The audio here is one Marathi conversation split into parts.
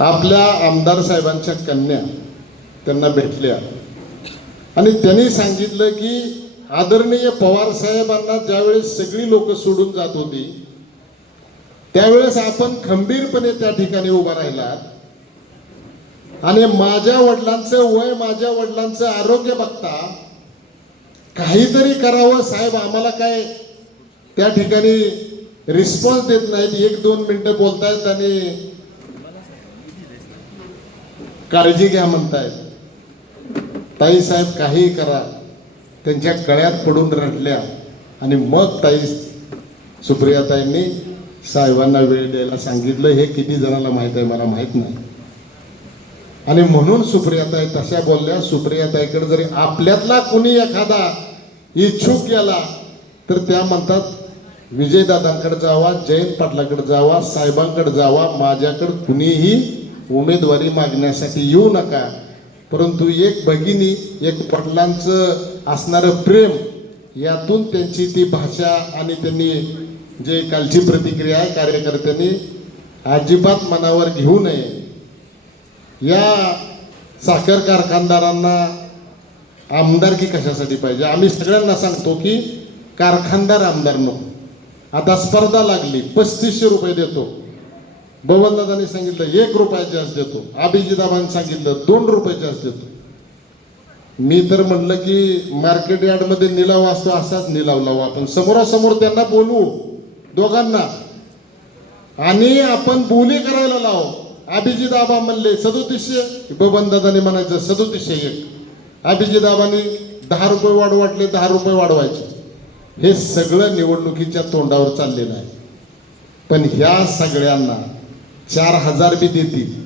आपल्या आमदार साहेबांच्या कन्या त्यांना भेटल्या. आणि त्यांनी सांगितलं की आदरणीय पवार साहेबांना ज्यावेळेस सगळी लोक सोडून जात होती त्यावेळेस आपण खंबीरपणे त्या ठिकाणी उभा राहिला आणि माझ्या वडिलांचं वय माझ्या वडिलांचं आरोग्य बघता काहीतरी करावं साहेब आम्हाला काय त्या ठिकाणी रिस्पॉन्स देत नाहीत. एक दोन मिनिटं बोलतायत आणि काळजी घ्या म्हणतायत ताई साहेब काहीही करा. त्यांच्या गळ्यात पडून रडल्या. आणि मग ताई सुप्रियाताईंनी साहेबांना वेळ द्यायला सांगितलं. हे किती जणांना माहीत आहे मला माहीत नाही. आणि म्हणून सुप्रियाताई तशा बोलल्या. सुप्रियाताईकडे जरी आपल्यातला कुणी एखादा इच्छुक गेला तर त्या म्हणतात विजयदादांकडे जावा जयंत पाटलाकडे जावा साहेबांकडे जावा माझ्याकडे कुणीही उमेदवारी मागण्यासाठी येऊ नका. परंतु एक भगिनी एक वडिलांचं असणारं प्रेम यातून त्यांची ती भाषा आणि त्यांनी जे कालची प्रतिक्रिया आहे कार्यकर्त्यांनी अजिबात मनावर घेऊ नये. या साखर कारखानदारांना आमदारकी कशासाठी पाहिजे? आम्ही सगळ्यांना सांगतो की कारखानदार आमदार नको. आता स्पर्धा लागली पस्तीसशे रुपये देतो. बबनदादांनी सांगितलं एक रुपया जास्त देतो. अभिजिताबांनी सांगितलं दोन रुपये जास्त देतो. मी तर म्हणलं की मार्केट यार्डमध्ये निलाव असतो असाच निलाव लावू आपण. समोरासमोर त्यांना बोलवू दोघांना. आणि आपण बोली करायला लावू. अभिजित आबा म्हणले सदोतीसशे. बबनदादाने म्हणायचं सदोतीसशे एक. अभिजित आबाने दहा रुपये वाढ वाटले दहा रुपये वाढवायचे. हे सगळं निवडणुकीच्या तोंडावर चाललेलं आहे. पण ह्या सगळ्यांना चार हजार बी देतील.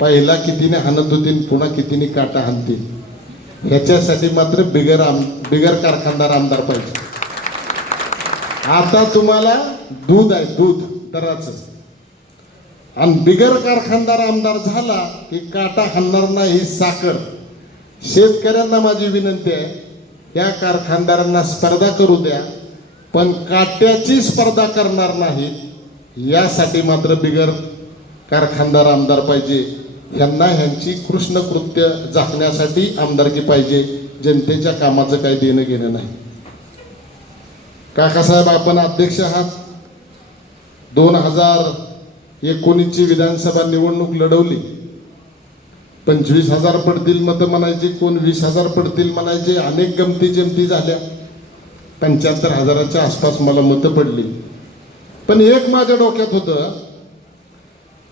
पहिला कितीने हाणत होतील पुन्हा कितीने काटा हाणतील. ह्याच्यासाठी मात्र बिगर आम बिगर कारखानदार आमदार पाहिजे. आता तुम्हाला दूध आहे दूध दराचं. आणि बिगर कारखानदार आमदार झाला की काटा हाणणार नाही साखर. शेतकऱ्यांना माझी विनंती आहे या कारखानदारांना स्पर्धा करू द्या पण काट्याची स्पर्धा करणार नाही यासाठी मात्र बिगर कारखानदार आमदार पाहिजे. ह्यांना ह्यांची कृष्णकृत्य झाकण्यासाठी आमदारकी पाहिजे. जनतेच्या कामाचं काही देणं घेणं नाही. काकासाहेब आपण अध्यक्ष आहात. दोन हजार एकोणीसची विधानसभा निवडणूक लढवली. पंचवीस हजार पडतील मतं म्हणायची कोण वीस हजार पडतील म्हणायचे अनेक गमती जमती झाल्या. पंच्याहत्तर हजाराच्या आसपास मला मतं पडली. पण एक माझ्या डोक्यात होतं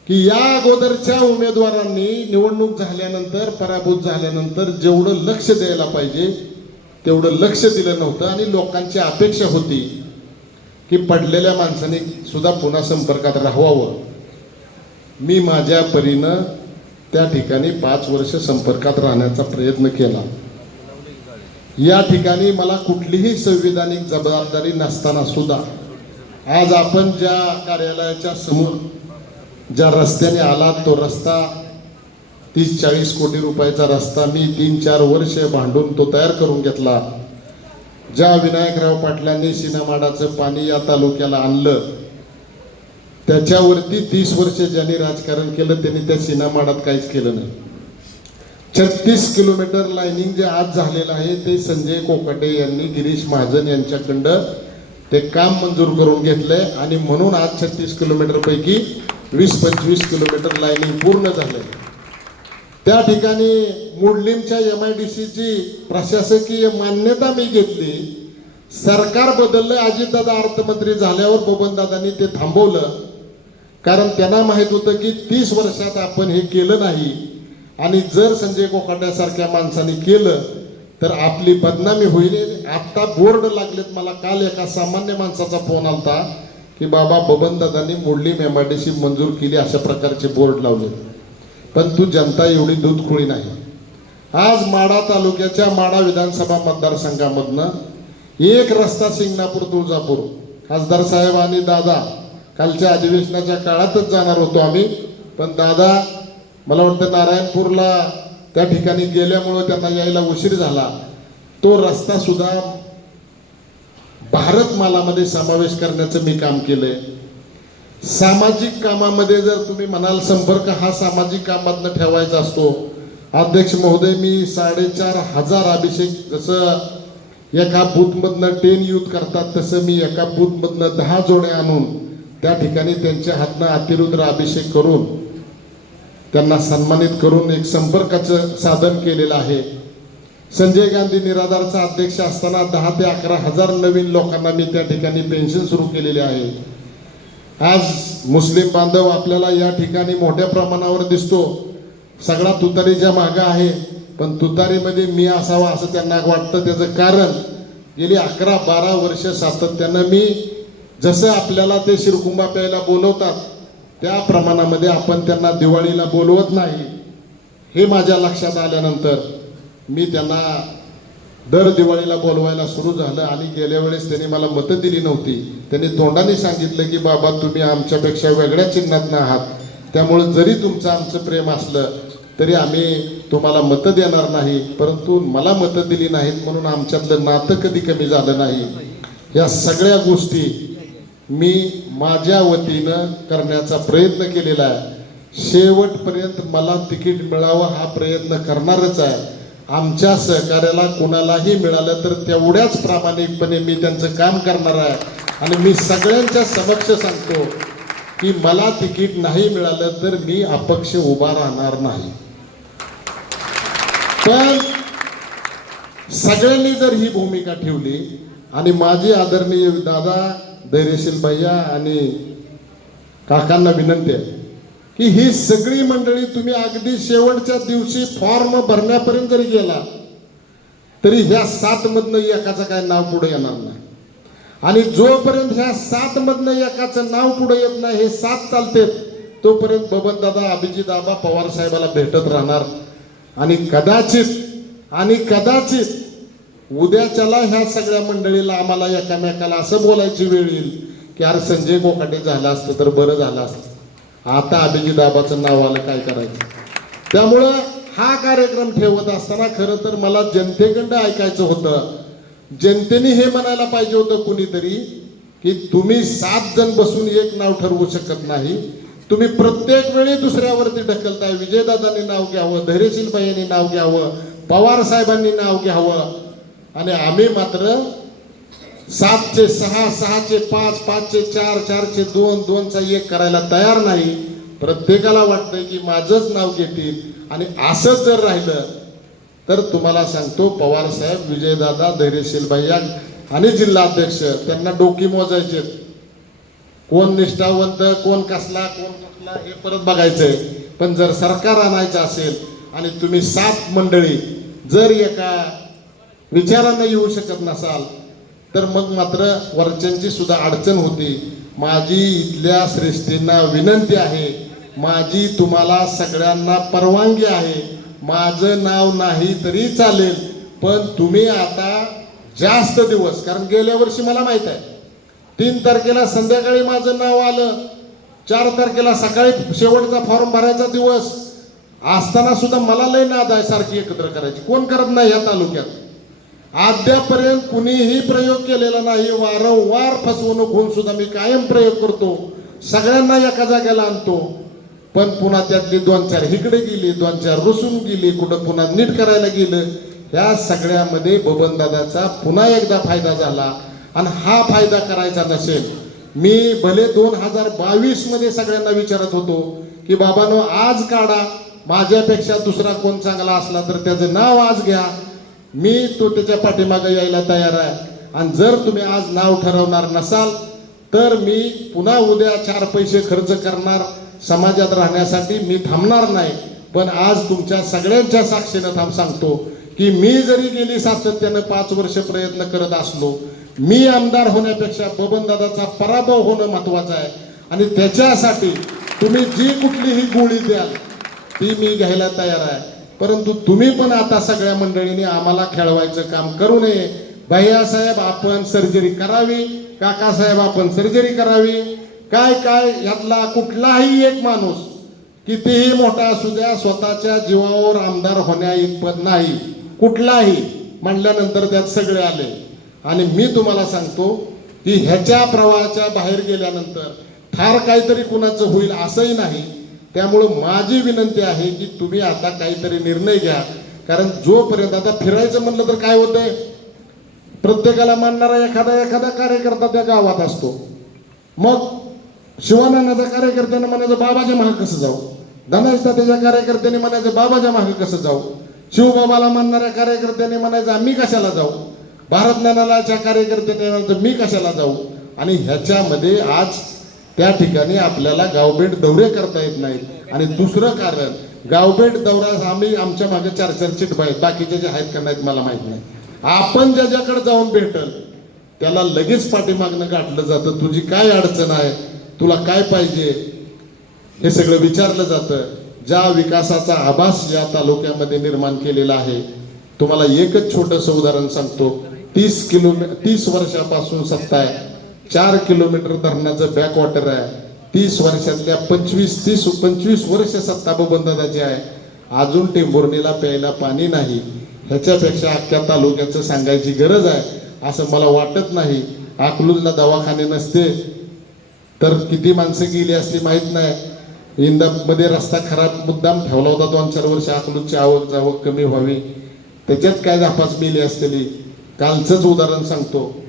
की या अगोदरच्या उमेदवारांनी निवडणूक झाल्यानंतर पराभूत झाल्यानंतर जेवढं लक्ष द्यायला पाहिजे तेवढं लक्ष दिलं नव्हतं आणि लोकांची अपेक्षा होती की पडलेल्या माणसाने सुद्धा पुन्हा संपर्कात राहावं. मी माझ्या परीनं त्या ठिकाणी पाच वर्ष संपर्कात राहण्याचा प्रयत्न केला. या ठिकाणी मला कुठलीही संविधानिक जबाबदारी नसताना सुद्धा आज आपण ज्या कार्यालयाच्या समोर ज्या रस्त्याने आला तो रस्ता तीस चाळीस कोटी रुपयाचा रस्ता मी तीन चार वर्ष भांडून तो तयार करून घेतला. ज्या विनायकराव पाटलांनी सिनामाडाचं पाणी या तालुक्याला आणलं त्याच्यावरती तीस वर्ष ज्यांनी राजकारण केलं त्यांनी त्या सिनामाडात काहीच केलं नाही. छत्तीस किलोमीटर लाईनिंग जे आज झालेलं आहे ते संजय कोकाटे यांनी गिरीश महाजन यांच्याकडं ते काम मंजूर करून घेतलंय आणि म्हणून आज छत्तीस किलोमीटर पैकी वीस पंचवीस किलोमीटर लाईनिंग पूर्ण झाले त्या ठिकाणी मुडलिमच्या एम आय डी सीची प्रशासकीय मान्यता मी घेतली. सरकार बदललं अजितदादा अर्थमंत्री झाल्यावर बबनदादांनी ते थांबवलं. कारण त्यांना माहीत होतं की तीस वर्षात आपण हे केलं नाही. आणि जर संजय कोकाट्यासारख्या माणसाने केलं तर आपली बदनामी होईल. आत्ता बोर्ड लागलेत मला. काल एका सामान्य माणसाचा फोन आलता की बाबा बबन दादांनी मोडली आय मंजूर केली अशा प्रकारचे बोर्ड लावले. पण तू जनता एवढी दूधखोळी नाही. आज माडा तालुक्याच्या माडा विधानसभा मतदारसंघामधनं एक रस्ता सिंगणापूर तुळजापूर. खासदार साहेब आणि दादा कालच्या अधिवेशनाच्या काळातच जाणार होतो आम्ही. पण दादा मला वाटतं नारायणपूरला त्या ठिकाणी गेल्यामुळं त्यांना यायला उशीर झाला. तो रस्ता सुद्धा भारत मालामध्ये समावेश करण्याचं मी काम केलंय. सामाजिक कामामध्ये जर तुम्ही म्हणाल संपर्क हा सामाजिक कामातनं ठेवायचा असतो. अध्यक्ष महोदय मी साडेचार हजार अभिषेक जसं एका बूथमधनं टेन यूथ करतात तसं मी एका बूथमधनं दहा जोडे आणून त्या ठिकाणी त्यांच्या हातनं अतिरुद्र अभिषेक करून त्यांना सन्मानित करून एक संपर्काचं साधन केलेलं आहे. संजय गांधी निराधारचा अध्यक्ष असताना दहा ते अकरा हजार नवीन लोकांना मी त्या ठिकाणी पेन्शन सुरू केलेले आहे. आज मुस्लिम बांधव आपल्याला या ठिकाणी मोठ्या प्रमाणावर दिसतो. सगळा तुतारीच्या मागं आहे पण तुतारीमध्ये मी असावा असं त्यांना वाटतं. त्याचं कारण गेली अकरा बारा वर्ष सातत्यानं मी जसं आपल्याला ते शिरकुंबा प्यायला बोलवतात त्या प्रमाणामध्ये आपण त्यांना दिवाळीला बोलवत नाही. हे माझ्या लक्षात आल्यानंतर मी त्यांना दर दिवाळीला बोलवायला सुरू झालं आणि गेल्या वेळेस त्यांनी मला मतं दिली नव्हती. त्यांनी तोंडाने सांगितलं की बाबा तुम्ही आमच्यापेक्षा वेगळ्या चिन्हात आहात. त्यामुळे जरी तुमचं आमचं प्रेम असलं तरी आम्ही तुम्हाला मतं देणार नाही. परंतु मला मतं दिली नाहीत म्हणून आमच्यातलं नातं कधी कमी झालं नाही. या सगळ्या गोष्टी मी माझ्या वतीनं करण्याचा प्रयत्न केलेला आहे. शेवटपर्यंत मला तिकीट मिळावं हा प्रयत्न करणारच आहे. आमच्या सहकार्याला कुणालाही मिळालं तर तेवढ्याच प्रामाणिकपणे मी त्यांचं काम करणार आहे. आणि मी सगळ्यांच्या समक्ष सांगतो की मला तिकीट नाही मिळालं तर मी अपक्ष उभा राहणार नाही. पण सगळ्यांनी जर ही भूमिका ठेवली आणि माझी आदरणीय दादा धैर्यशील भैया आणि काकांना विनंती आहे की ही सगळी मंडळी तुम्ही अगदी शेवटच्या दिवशी फॉर्म भरण्यापर्यंत जरी गेला तरी ह्या सातमधनं एकाचं काय नाव पुढे येणार नाही. आणि जोपर्यंत ह्या सातमधनं एकाचं नाव पुढे येत नाही हे सात चालतेत तोपर्यंत बबन दादा अभिजित आबा पवार साहेबाला भेटत राहणार. आणि कदाचित आणि कदाचित उद्याच्याला ह्या सगळ्या मंडळीला आम्हाला एकामेकाला असं बोलायची वेळ येईल की अरे संजय कोकाटे झालं असतं तर बरं झालं असतं. आता अभिजित दाबाचं नाव आलं काय करायचं? त्यामुळं हा कार्यक्रम ठेवत असताना खरं तर मला जनतेकडं ऐकायचं होतं. जनतेने हे म्हणायला पाहिजे होतं कुणीतरी की तुम्ही सात जण बसून एक नाव ठरवू शकत नाही. तुम्ही प्रत्येक वेळी दुसऱ्यावरती ढकलताय. विजयदादांनी नाव घ्यावं धैर्यशील यांनी नाव घ्यावं पवार साहेबांनी नाव घ्यावं. आणि आम्ही मात्र सातचे सहा सहाचे पाच पाचचे चार चारचे दोन दोनचा एक करायला तयार नाही. प्रत्येकाला वाटतंय की माझंच नाव घेतील. आणि असंच जर राहिलं तर तुम्हाला सांगतो पवार साहेब विजयदादा धैर्यशील भैया आणि जिल्हाध्यक्ष त्यांना डोकी मोजायचे. कोण निष्ठावंत कोण कसला कोण कसला हे परत बघायचंय. पण जर सरकार आणायचं असेल आणि तुम्ही सात मंडळी जर एका विचारांना येऊ शकत नसाल तर मग मात्र वरच्यांची सुद्धा अडचण होती. माझी इथल्या श्रेष्ठींना विनंती आहे माझी तुम्हाला सगळ्यांना परवानगी आहे. माझं नाव नाही तरी चालेल पण तुम्ही आता जास्त दिवस कारण गेल्या वर्षी मला माहीत आहे तीन तारखेला संध्याकाळी माझं नाव आलं चार तारखेला सकाळी शेवटचा फॉर्म भरायचा दिवस असताना सुद्धा मला लय नाद आहे सारखी एकत्र करायची. कोण करत नाही या तालुक्यात? अद्यापर्यंत कुणीही प्रयोग केलेला नाही. वारंवार फसवणूक होऊन सुद्धा मी कायम प्रयोग करतो. सगळ्यांना एका जाग्याला आणतो. पण पुन्हा त्यातली दोन चार इकडे गेली दोन चार रुसून गेली कुठं पुन्हा नीट करायला गेलं. ह्या सगळ्यामध्ये बबनदादाचा पुन्हा एकदा फायदा झाला. आणि हा फायदा करायचा नसेल मी भले दोन हजार बावीसमध्ये सगळ्यांना विचारत होतो की बाबानो आज काढा. माझ्यापेक्षा दुसरा कोण चांगला असला तर त्याचं नाव आज घ्या. मी तो त्याच्या पाठीमागे यायला तयार आहे. आणि जर तुम्ही आज नाव ठरवणार नसाल तर मी पुन्हा उद्या चार पैसे खर्च करणार. समाजात राहण्यासाठी मी थांबणार नाही. पण आज तुमच्या सगळ्यांच्या साक्षीनं थांब सांगतो की मी जरी गेली सातत्यानं पाच वर्ष प्रयत्न करत असलो मी आमदार होण्यापेक्षा बबनदादाचा पराभव होणं महत्वाचं आहे. आणि त्याच्यासाठी तुम्ही जी कुठलीही गोळी द्याल ती मी घ्यायला तयार आहे. परंतु तुम्ही पण आता सगळ्या मंडळींनी आम्हाला खेळवायचं काम करू नये. भैयासाहेब आपण सर्जरी करावी. काकासाहेब आपण सर्जरी करावी. काय काय यातला कुठलाही एक माणूस कितीही मोठा असू द्या स्वतःच्या जीवावर आमदार होण्या इतपत नाही. कुठलाही. म्हणल्यानंतर त्यात सगळे आले. आणि मी तुम्हाला सांगतो की ह्याच्या प्रवाहाच्या बाहेर गेल्यानंतर फार काहीतरी कुणाचं होईल असंही नाही. त्यामुळं माझी विनंती आहे की तुम्ही आता काहीतरी निर्णय घ्या. कारण जोपर्यंत आता फिरायचं म्हणलं तर काय होतंय? प्रत्येकाला मानणारा एखादा एखादा कार्यकर्ता त्या गावात असतो. मग शिवानंदाचा कार्यकर्त्याने म्हणायचं बाबाच्या महाग कसं जाऊ? धनेश त्याच्या कार्यकर्त्याने म्हणायचं बाबाच्या महाग कसं जाऊ? शिवबाबाला मानणाऱ्या कार्यकर्त्याने म्हणायचं आम्ही कशाला जाऊ? भारत ज्ञानालाच्या कार्यकर्त्याने म्हणायचं मी कशाला जाऊ? आणि ह्याच्यामध्ये आज त्या ठिकाणी आपल्याला गावभेट दौरे करता येत नाहीत. आणि दुसरं कारण गावभेट दौरा आम्ही आमच्या मागे चार चार चिटबा आहेत बाकीचे जे आहेत का नाहीत मला माहीत नाही. आपण ज्याच्याकडे जाऊन भेटल त्याला लगेच पाठीमागनं गाठलं जातं. तुझी काय अडचण आहे? तुला काय पाहिजे? हे सगळं विचारलं जातं. ज्या विकासाचा आभास या तालुक्यामध्ये निर्माण केलेला आहे तुम्हाला एकच छोटंसं उदाहरण सांगतो. तीस किलोमी तीस वर्षापासून सत्ता आहे. चार किलोमीटर धरणाचं बॅकवॉटर आहे. तीस वर्षातल्या पंचवीस तीस पंचवीस वर्ष सत्ता बंधनाची आहे. अजून टेंभुर्णीला प्यायला पाणी नाही. ह्याच्यापेक्षा अख्ख्या तालुक्याचं सांगायची गरज आहे असं मला वाटत नाही. अकलूजला दवाखाने नसते. तर किती माणसं गेली असली माहीत नाही. इंदामध्ये रस्ता खराब मुद्दाम ठेवला होता दोन चार वर्ष अकलूजची आवक जावक कमी व्हावी. त्याच्यात काय झापास मिली असलेली? कालचंच उदाहरण सांगतो.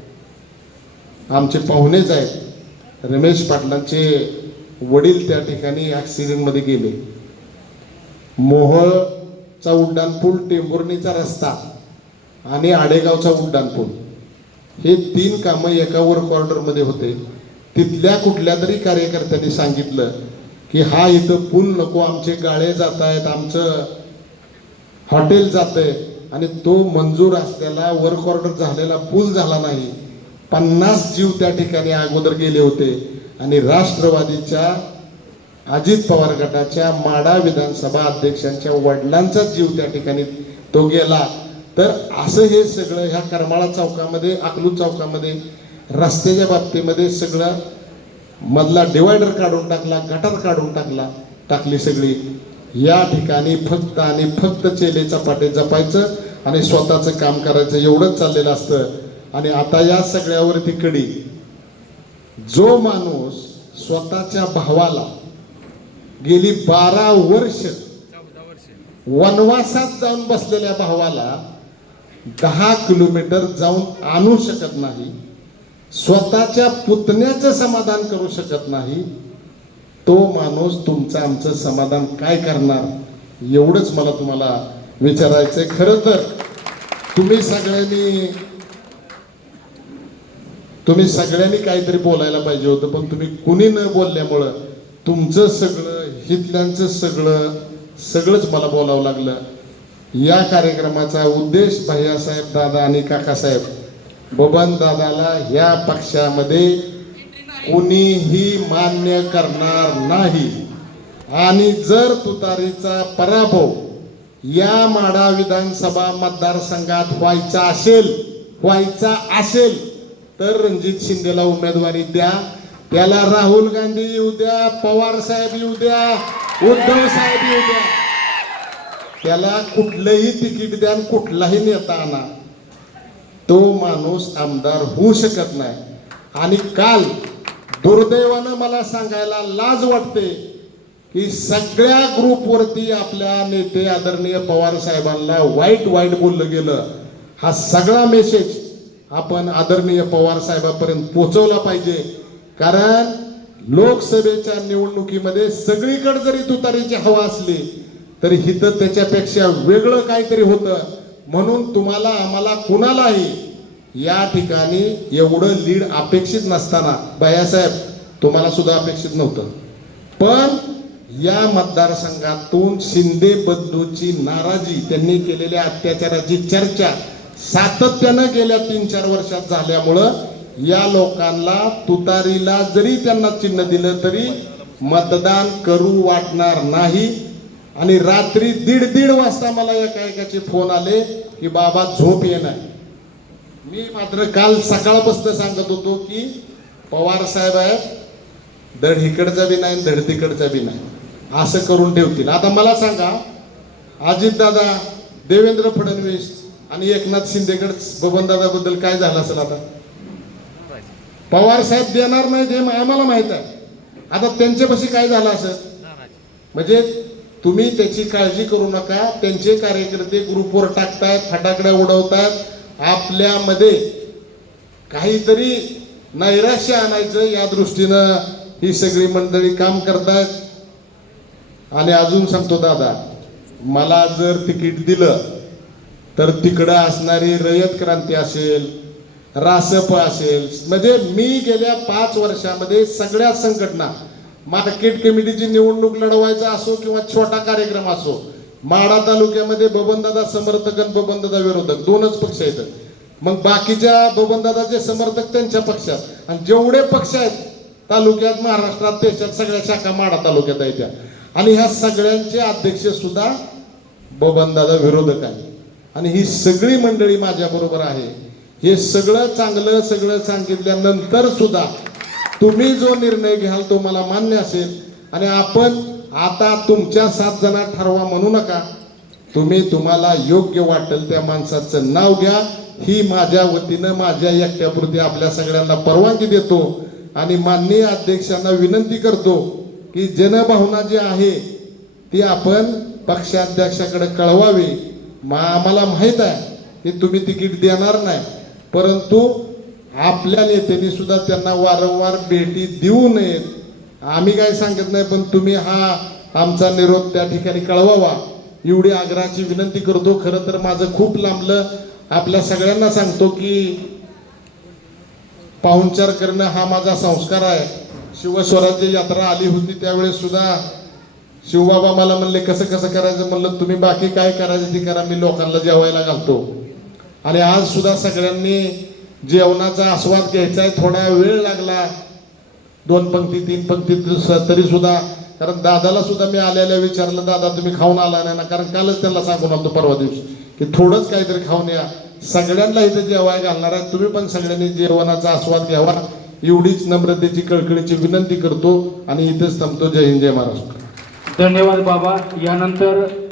आमचे पाहुणेच आहेत रमेश पाटलांचे वडील त्या ठिकाणी ॲक्सिडेंटमध्ये गेले. मोहळचा उड्डाणपूल टेंभुर्णीचा रस्ता आणि आडेगावचा उड्डाणपूल हे तीन कामं एका वर्क ऑर्डरमध्ये होते. तिथल्या कुठल्या तरी कार्यकर्त्यांनी सांगितलं की हा इथं पूल नको आमचे गाळे जात आहेत आमचं हॉटेल जातंय आणि तो मंजूर असलेला वर्क ऑर्डर झालेला पूल झाला नाही. पन्नास जीव त्या ठिकाणी अगोदर गेले होते आणि राष्ट्रवादीच्या अजित पवार गटाच्या माडा विधानसभा अध्यक्षांच्या वडिलांचा जीव त्या ठिकाणी तो गेला. तर असं हे सगळं ह्या करमाळा चौकामध्ये अकलूज चौकामध्ये रस्त्याच्या बाबतीमध्ये सगळं मधला डिवायडर काढून टाकला गटर काढून टाकला टाकली सगळी. या ठिकाणी फक्त आणि फक्त चेलेचा पाटे जपायचं आणि स्वतःचं काम करायचं एवढंच चाललेलं असतं. आणि आता या सगळ्यावरती कडी. जो माणूस स्वतःच्या भावाला गेली बारा वर्ष वनवासात जाऊन बसलेल्या भावाला दहा किलोमीटर जाऊन आणू शकत नाही स्वतःच्या पुतण्याचं समाधान करू शकत नाही तो माणूस तुमचं आमचं समाधान काय करणार? एवढंच मला तुम्हाला विचारायचंय. खरं तर तुम्ही सगळ्यांनी तुम्ही सगळ्यांनी काहीतरी बोलायला पाहिजे होतं पण तुम्ही कुणी न बोलल्यामुळं तुमचं सगळं हितल्यांचं सगळं सगळंच मला बोलावं लागलं. या कार्यक्रमाचा उद्देश भैयासाहेब दादा आणि काकासाहेब. बबन दादाला या पक्षामध्ये कुणीही मान्य करणार नाही. आणि जर तुतारीचा पराभव या माडा विधानसभा मतदारसंघात व्हायचा असेल व्हायचा असेल तर रणजित शिंदेला उमेदवारी द्या. त्याला राहुल गांधी येऊ द्या पवार साहेब येऊ द्या उद्धव साहेब येऊ द्या. त्याला कुठलंही तिकीट द्या कुठलाही नेता आणा. तो माणूस आमदार होऊ शकत नाही. आणि काल दुर्दैवानं मला सांगायला लाज वाटते की सगळ्या ग्रुपवरती आपल्या नेते आदरणीय पवार साहेबांना वाईट वाईट बोललं गेलं. हा सगळा मेसेज आपण आदरणीय पवार साहेबांपर्यंत पोहोचवला पाहिजे. कारण लोकसभेच्या निवडणुकीमध्ये सगळीकडे जरी तुतारीची हवा असली तरी हिथं त्याच्यापेक्षा वेगळं काहीतरी होतं. म्हणून तुम्हाला आम्हाला कुणालाही या ठिकाणी एवढं लीड अपेक्षित नसताना बायासाहेब तुम्हाला सुद्धा अपेक्षित नव्हतं. पण या मतदारसंघातून शिंदे बंधूची नाराजी त्यांनी केलेल्या अत्याचाराची चर्चा सातत्यानं गेल्या तीन चार वर्षात झाल्यामुळं या लोकांना तुतारीला जरी त्यांना चिन्ह दिलं तरी मतदान करू वाटणार नाही. आणि रात्री दीड दीड वाजता मला एका एकाचे फोन आले की बाबा झोप येणार. मी मात्र काल सकाळपासून सांगत होतो की पवार साहेब आहेत धड इकडचा बी नाही धड तिकडचा बी नाही. असं करून ठेवतील. आता मला सांगा अजितदादा देवेंद्र फडणवीस आणि एकनाथ शिंदेकड बबनदादाबद्दल काय झालं असेल आता? पवार साहेब देणार नाही हे आम्हाला माहीत आहे. आता त्यांच्यापाशी काय झालं असं म्हणजे तुम्ही त्याची काळजी करू नका त्यांचे कार्यकर्ते ग्रुपवर टाकतायत फटाकड्या उडवतात आपल्यामध्ये काहीतरी नैराश्य आणायचं या दृष्टीनं ही सगळी मंडळी काम करतात आणि अजून सांगतो दादा मला जर तिकीट दिलं तर तिकडं असणारी रयत क्रांती असेल रासप असेल म्हणजे मी गेल्या पाच वर्षामध्ये सगळ्या संघटना मार्केट कमिटीची निवडणूक लढवायचा असो किंवा छोटा कार्यक्रम असो माडा तालुक्यामध्ये बबनदादा समर्थक आणि बबनदादा विरोधक दोनच पक्ष आहेत. मग बाकीच्या बबनदादाचे समर्थक त्यांच्या पक्षात. आणि जेवढे पक्ष आहेत तालुक्यात महाराष्ट्रात देशात सगळ्या शाखा माडा तालुक्यात आहेत त्या. आणि ह्या सगळ्यांचे अध्यक्ष सुद्धा बबनदादा विरोधक आहे आणि ही सगळी मंडळी माझ्या बरोबर आहे. हे सगळं चांगलं सगळं सांगितल्यानंतर सुद्धा तुम्ही जो निर्णय घ्याल तो मला मान्य असेल. आणि आपण आता तुमच्या सात जणात ठरवा म्हणू नका. तुम्ही तुम्हाला योग्य वाटेल त्या माणसाचं नाव घ्या. ही माझ्या वतीनं माझ्या एकट्यापुरती आपल्या सगळ्यांना परवानगी देतो. आणि माननीय अध्यक्षांना विनंती करतो की जनभावना जी आहे ती आपण पक्षाध्यक्षाकडे कळवावी. मा आम्हाला माहीत आहे की तुम्ही तिकीट देणार नाही. परंतु आपल्या नेत्यांनी सुद्धा त्यांना वारंवार भेटी देऊ नयेत. आम्ही काय सांगत नाही पण तुम्ही हा आमचा निरोप त्या ठिकाणी कळवावा. एवढी आग्रहाची विनंती करतो. खरं तर माझं खूप लांबलं. आपल्या सगळ्यांना सांगतो की पाहुणचार करणं हा माझा संस्कार आहे. शिवस्वराज्य यात्रा आली होती त्यावेळेस सुद्धा शिवबाबा मला म्हणले कसं कसं करायचं? म्हणलं तुम्ही बाकी काय करायचं ते करा मी लोकांना जेवायला घालतो. आणि आज सुद्धा सगळ्यांनी जेवणाचा आस्वाद घ्यायचा आहे. थोडा वेळ लागला. दोन पंक्ती तीन पंक्ती स- तरी सुद्धा. कारण दादाला सुद्धा मी आल्याला विचारलं दादा तुम्ही खाऊन आला नाही ना? कारण कालच त्यांना सांगून आलो परवा दिवशी की थोडंच काहीतरी खाऊन या. सगळ्यांना इथं जेवाय घालणार आहे. तुम्ही पण सगळ्यांनी जेवणाचा आस्वाद घ्यावा. एवढीच नम्रतेची कळकळीची विनंती करतो. आणि इथेच थांबतो. जय हिंद जय महाराष्ट्र. धन्यवाद बाबा. यानंतर